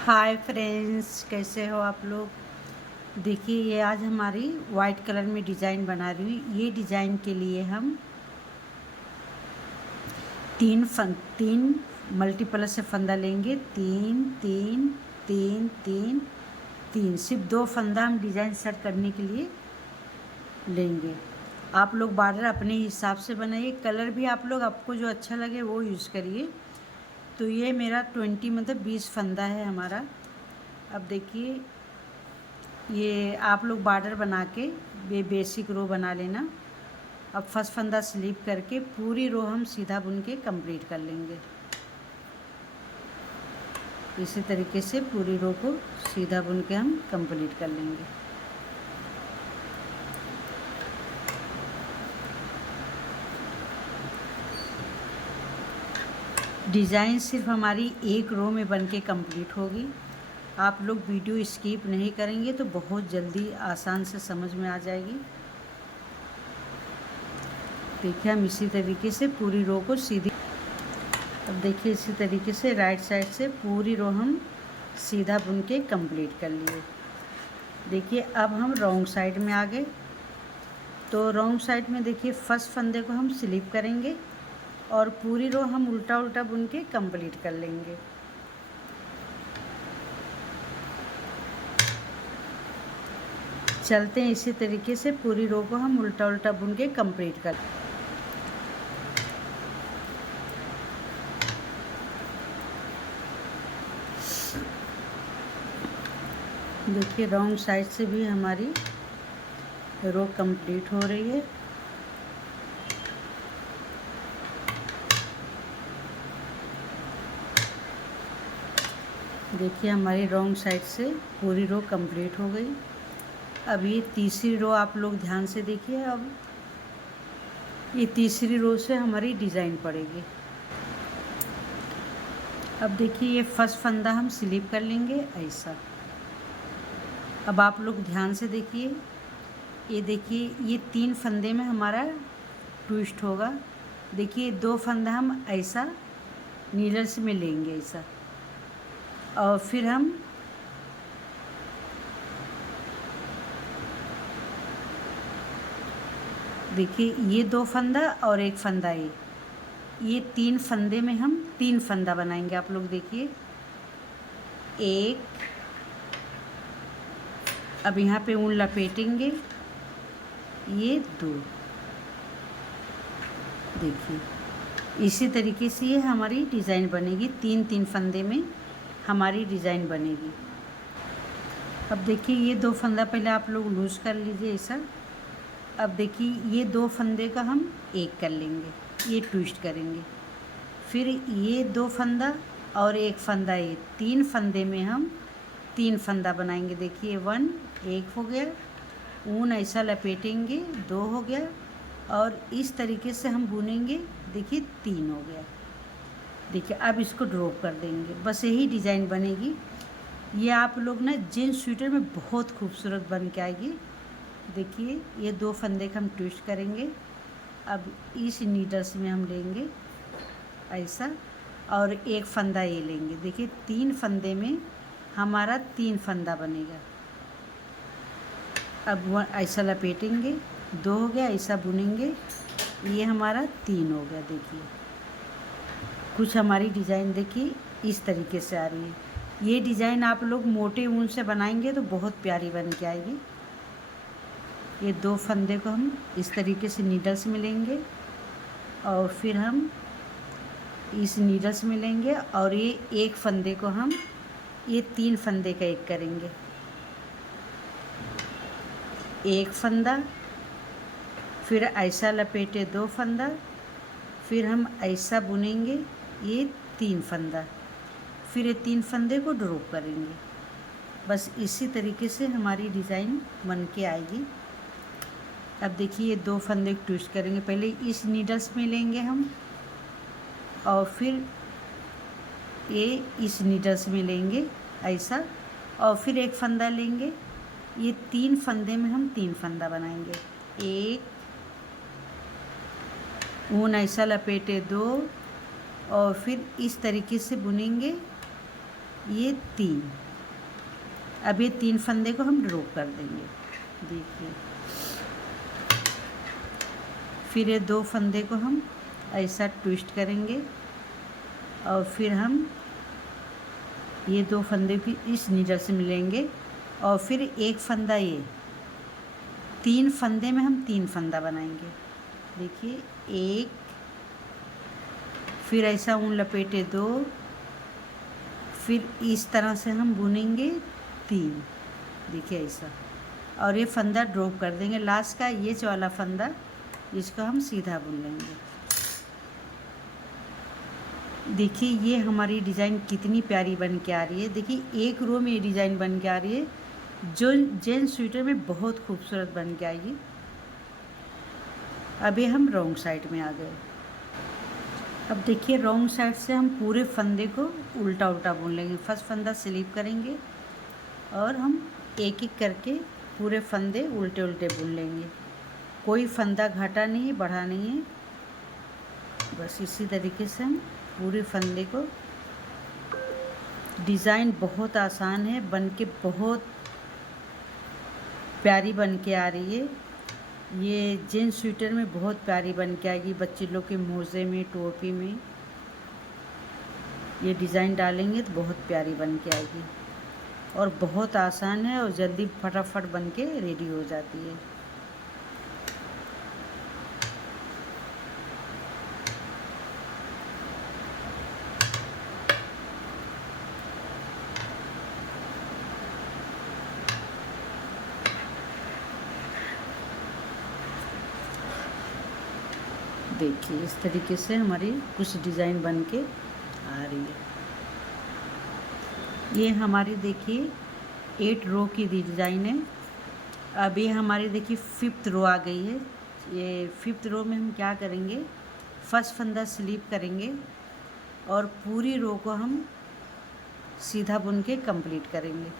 Hi friends, कैसे हो आप लोग। देखिए, ये आज हमारी वाइट कलर में डिज़ाइन बना रही हूँ। ये डिज़ाइन के लिए हम तीन मल्टीपल से फंदा लेंगे। तीन तीन तीन तीन तीन, सिर्फ 2 फंदा हम डिज़ाइन सेट करने के लिए लेंगे। आप लोग बॉर्डर अपने हिसाब से बनाइए। कलर भी आप लोग, आपको जो अच्छा लगे वो यूज़ करिए। तो ये मेरा 20 मतलब 20 फंदा है हमारा। अब देखिए, ये आप लोग बॉर्डर बना के ये बेसिक रो बना लेना। अब फर्स्ट फंदा स्लिप करके पूरी रो हम सीधा बुन के कंप्लीट कर लेंगे। इसी तरीके से पूरी रो को सीधा बुन के हम कंप्लीट कर लेंगे। डिज़ाइन सिर्फ हमारी एक रो में बन के कंप्लीट होगी। आप लोग वीडियो स्किप नहीं करेंगे तो बहुत जल्दी आसान से समझ में आ जाएगी। देखिए, हम इसी तरीके से पूरी रो को सीधी, अब देखिए इसी तरीके से राइट साइड से पूरी रो हम सीधा बुन के कंप्लीट कर लिए। देखिए, अब हम रॉन्ग साइड में आ गए। तो रॉन्ग साइड में देखिए, फर्स्ट फंदे को हम स्लिप करेंगे और पूरी रो हम उल्टा उल्टा बुन के कंप्लीट कर लेंगे। चलते हैं इसी तरीके से पूरी रो को हम उल्टा उल्टा बुन के कंप्लीट कर। देखिए, रॉन्ग साइड से भी हमारी रो कंप्लीट हो रही है। देखिए, हमारी रॉन्ग साइड से पूरी रो कंप्लीट हो गई। अब ये तीसरी रो आप लोग ध्यान से देखिए। अब ये तीसरी रो से हमारी डिज़ाइन पड़ेगी। अब देखिए, ये फर्स्ट फंदा हम स्लिप कर लेंगे ऐसा। अब आप लोग ध्यान से देखिए, ये देखिए, ये 3 फंदे में हमारा ट्विस्ट होगा। देखिए, 2 फंदा हम ऐसा नीडल्स में लेंगे ऐसा, और फिर हम देखिए, ये 2 फंदा और 1 फंदा, ये 3 फंदे में हम 3 फंदा बनाएंगे। आप लोग देखिए, 1, अब यहाँ पे ऊन लपेटेंगे, ये 2। देखिए, इसी तरीके से ये हमारी डिज़ाइन बनेगी। 3-3 फंदे में हमारी डिज़ाइन बनेगी। अब देखिए, ये 2 फंदा पहले आप लोग लूज़ कर लीजिए ऐसा। अब देखिए, ये 2 फंदे का हम एक कर लेंगे, ये ट्विस्ट करेंगे। फिर ये 2 फंदा और 1 फंदा, ये 3 फंदे में हम 3 फंदा बनाएंगे। देखिए, 1 हो गया, ऊन ऐसा लपेटेंगे, 2 हो गया, और इस तरीके से हम बुनेंगे। देखिए, 3 हो गया। देखिए, अब इसको ड्रॉप कर देंगे। बस यही डिज़ाइन बनेगी। ये आप लोग ना जीन्स स्वेटर में बहुत खूबसूरत बन के आएगी। देखिए, ये 2 फंदे का हम ट्विस्ट करेंगे। अब इस नीडल्स में हम लेंगे ऐसा, और 1 फंदा ये लेंगे। देखिए, 3 फंदे में हमारा 3 फंदा बनेगा। अब ऐसा लपेटेंगे, 2 हो गया, ऐसा बुनेंगे, ये हमारा 3 हो गया। देखिए, कुछ हमारी डिज़ाइन देखिए इस तरीके से आ रही है। ये डिज़ाइन आप लोग मोटे ऊन से बनाएंगे तो बहुत प्यारी बन के आएगी। ये 2 फंदे को हम इस तरीके से नीडल्स में लेंगे, और फिर हम इस नीडल्स में लेंगे, और ये 1 फंदे को हम ये 3 फंदे का एक करेंगे। 1 फंदा, फिर ऐसा लपेटे 2 फंदा, फिर हम ऐसा बुनेंगे, ये 3 फंदा, फिर ये 3 फंदे को ड्रॉप करेंगे। बस इसी तरीके से हमारी डिज़ाइन बन के आएगी। अब देखिए, ये 2 फंदे ट्विस्ट करेंगे। पहले इस नीडल्स में लेंगे हम, और फिर ये इस नीडल्स में लेंगे ऐसा, और फिर 1 फंदा लेंगे। ये 3 फंदे में हम 3 फंदा बनाएंगे। 1, ऊन ऐसा लपेटे 2, और फिर इस तरीके से बुनेंगे। ये 3। अब ये 3 फंदे को हम ड्रॉप कर देंगे, देखिए। फिर ये 2 फंदे को हम ऐसा ट्विस्ट करेंगे और फिर हम ये 2 फंदे भी इस नीडल से मिलेंगे और फिर एक फंदा, ये 3 फंदे में हम 3 फंदा बनाएंगे, देखिए। 1, फिर ऐसा ऊन लपेटे 2, फिर इस तरह से हम बुनेंगे 3, देखिए ऐसा। और ये फंदा ड्रॉप कर देंगे लास्ट का, ये वाला फंदा, इसको हम सीधा बुन लेंगे। देखिए ये हमारी डिज़ाइन कितनी प्यारी बन के आ रही है। देखिए एक रो में ये डिज़ाइन बन के आ रही है, जो जेंट्स स्वेटर में बहुत खूबसूरत बन के आएगी। अभी हम रॉन्ग साइड में आ गए। अब देखिए रॉन्ग साइड से हम पूरे फंदे को उल्टा उल्टा बुन लेंगे। फर्स्ट फंदा स्लिप करेंगे और हम एक एक करके पूरे फंदे उल्टे उल्टे बुन लेंगे। कोई फंदा घाटा नहीं है, बढ़ा नहीं है, बस इसी तरीके से हम पूरे फंदे को। डिज़ाइन बहुत आसान है, बन के बहुत प्यारी बन के आ रही है। ये जेंट्स स्वेटर में बहुत प्यारी बन के आएगी। बच्चे लोग के मोज़े में, टोपी में ये डिज़ाइन डालेंगे तो बहुत प्यारी बन के आएगी और बहुत आसान है और जल्दी फटाफट बन के रेडी हो जाती है। देखिए इस तरीके से हमारी कुछ डिज़ाइन बन के आ रही है। ये हमारी देखिए 8 रो की डिज़ाइन है। अब ये हमारी देखिए 5th रो आ गई है। ये 5th रो में हम क्या करेंगे, फर्स्ट फंदा स्लिप करेंगे और पूरी रो को हम सीधा बुन के कंप्लीट करेंगे।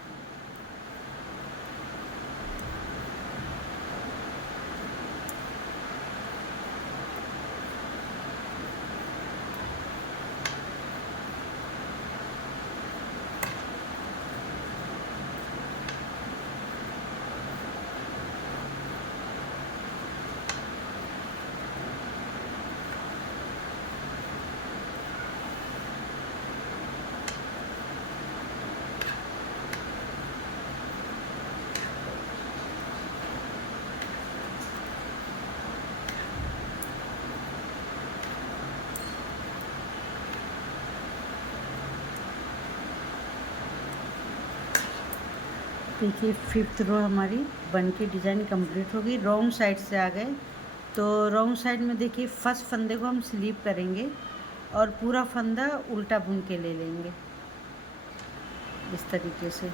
देखिए 5th रो हमारी बन के डिज़ाइन कंप्लीट हो गई। रॉन्ग साइड से आ गए तो रॉन्ग साइड में देखिए फर्स्ट फंदे को हम स्लिप करेंगे और पूरा फंदा उल्टा बुन के ले लेंगे इस तरीके से।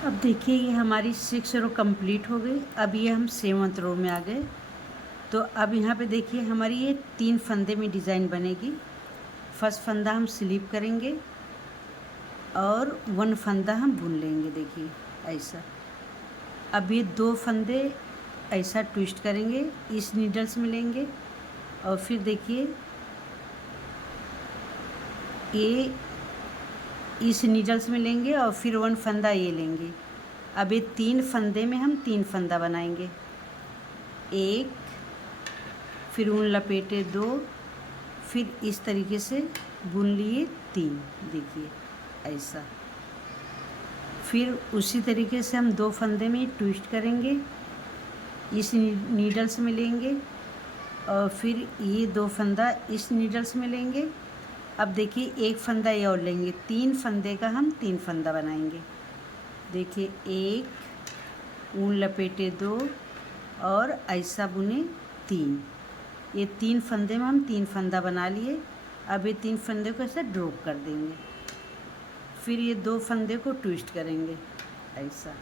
अब देखिए ये हमारी 6 रो कंप्लीट हो गई। अब ये हम 7th रो में आ गए। तो अब यहाँ पे देखिए हमारी ये 3 फंदे में डिज़ाइन बनेगी। फर्स्ट फंदा हम स्लिप करेंगे और 1 फंदा हम बुन लेंगे, देखिए ऐसा। अब ये 2 फंदे ऐसा ट्विस्ट करेंगे, इस नीडल्स में लेंगे और फिर देखिए ये इस नीडल्स में लेंगे और फिर 1 फंदा ये लेंगे। अब ये 3 फंदे में हम 3 फंदा बनाएंगे, 1, फिर ऊन लपेटे 2, फिर इस तरीके से बुन लिए 3, देखिए ऐसा। फिर उसी तरीके से हम 2 फंदे में ट्विस्ट करेंगे, इस नीडल्स में लेंगे और फिर ये 2 फंदा इस नीडल्स में लेंगे। अब देखिए 1 फंदा ये और लेंगे, 3 फंदे का हम 3 फंदा बनाएंगे, देखिए 1 ऊन लपेटे 2 और ऐसा बुने 3। ये 3 फंदे में हम 3 फंदा बना लिए। अब ये 3 फंदे को ऐसा ड्रॉप कर देंगे। फिर ये 2 फंदे को ट्विस्ट करेंगे ऐसा।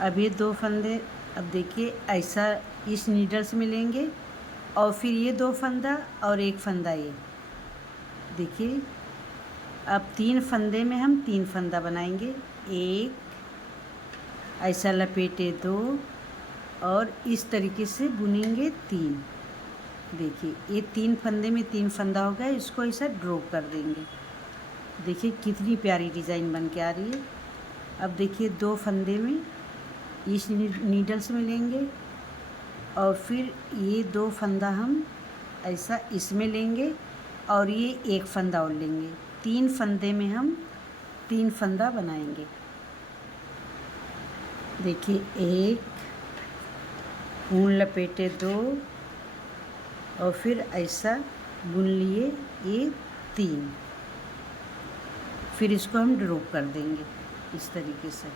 अब ये 2 फंदे, अब देखिए ऐसा इस नीडल से मिलेंगे और फिर ये 2 फंदा और 1 फंदा ये। देखिए अब 3 फंदे में हम 3 फंदा बनाएंगे। 1 ऐसा लपेटे 2 और इस तरीके से बुनेंगे 3। देखिए ये 3 फंदे में 3 फंदा हो गया, इसको ऐसा ड्रॉप कर देंगे। देखिए कितनी प्यारी डिज़ाइन बन के आ रही है। अब देखिए 2 फंदे में इस नीडल से मिलेंगे और फिर ये 2 फंदा हम ऐसा इसमें लेंगे और ये 1 फंदा और लेंगे। 3 फंदे में हम 3 फंदा बनाएंगे। देखिए 1 ऊन लपेटे 2 और फिर ऐसा बुन लिए ये 3। फिर इसको हम ड्रॉप कर देंगे इस तरीके से।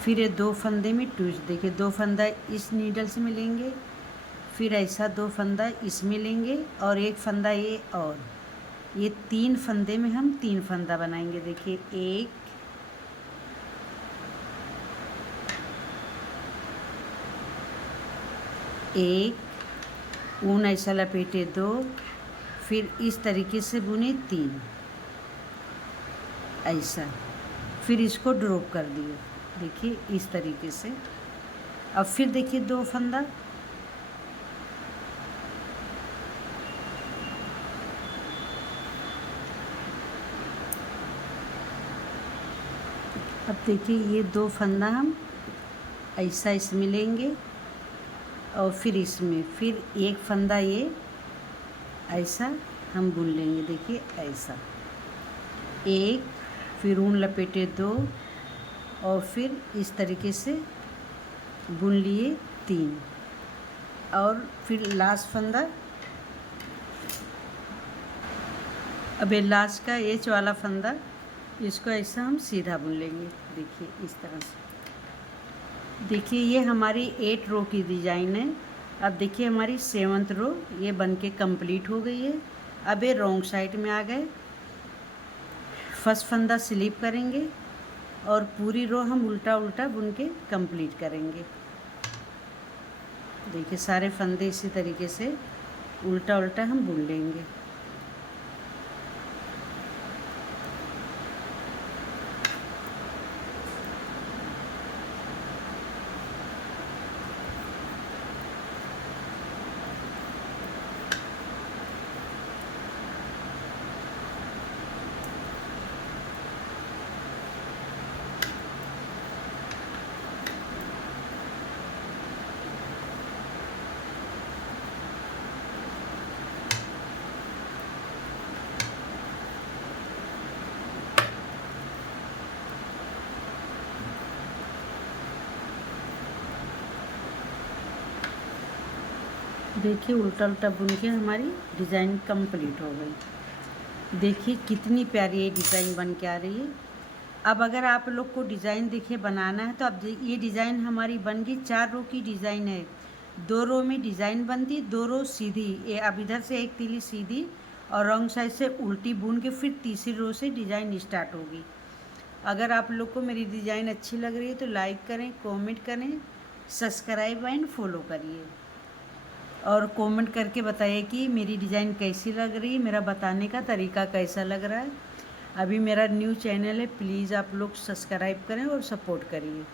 फिर ये 2 फंदे में ट्विस्ट, देखिए 2 फंदा इस नीडल से मिलेंगे, फिर ऐसा 2 फंदा इसमें लेंगे और 1 फंदा ये और ये 3 फंदे में हम 3 फंदा बनाएंगे। देखिए 1 ऊन ऐसा लपेटे 2, फिर इस तरीके से बुने 3 ऐसा, फिर इसको ड्रॉप कर दिए। देखिए इस तरीके से। अब फिर देखिए 2 फंदा, अब देखिए ये 2 फंदा हम ऐसा इसमें लेंगे और फिर इसमें फिर 1 फंदा ये ऐसा हम बुन लेंगे। देखिए ऐसा 1, फिर ऊन लपेटे 2 और फिर इस तरीके से बुन लिए 3 और फिर लास्ट फंदा। अब ये लास्ट का एच वाला फंदा, इसको ऐसा हम सीधा बुन लेंगे। देखिए इस तरह से। देखिए ये हमारी 8 रो की डिज़ाइन है। अब देखिए हमारी 7th रो ये बन के कम्प्लीट हो गई है। अब ये रॉन्ग साइड में आ गए। फर्स्ट फंदा स्लिप करेंगे और पूरी रो हम उल्टा उल्टा बुन के कंप्लीट करेंगे। देखिए सारे फंदे इसी तरीके से उल्टा उल्टा हम बुन लेंगे। देखिए उल्टा उल्टा बुन के हमारी डिज़ाइन कंप्लीट हो गई। देखिए कितनी प्यारी ये डिज़ाइन बन के आ रही है। अब अगर आप लोग को डिज़ाइन देखिए बनाना है तो अब ये डिज़ाइन हमारी बन गई। 4 रो की डिज़ाइन है। 2 रो में डिज़ाइन बनती, 2 रो सीधी। ये अब इधर से एक तीली सीधी और रॉन्ग साइड से उल्टी बुन के फिर तीसरी रो से डिज़ाइन स्टार्ट होगी। अगर आप लोग को मेरी डिज़ाइन अच्छी लग रही है तो लाइक करें, कमेंट करें, सब्सक्राइब एंड फॉलो करिए और कमेंट करके बताइए कि मेरी डिज़ाइन कैसी लग रही है, मेरा बताने का तरीका कैसा लग रहा है। अभी मेरा न्यू चैनल है, प्लीज़ आप लोग सब्सक्राइब करें और सपोर्ट करिए।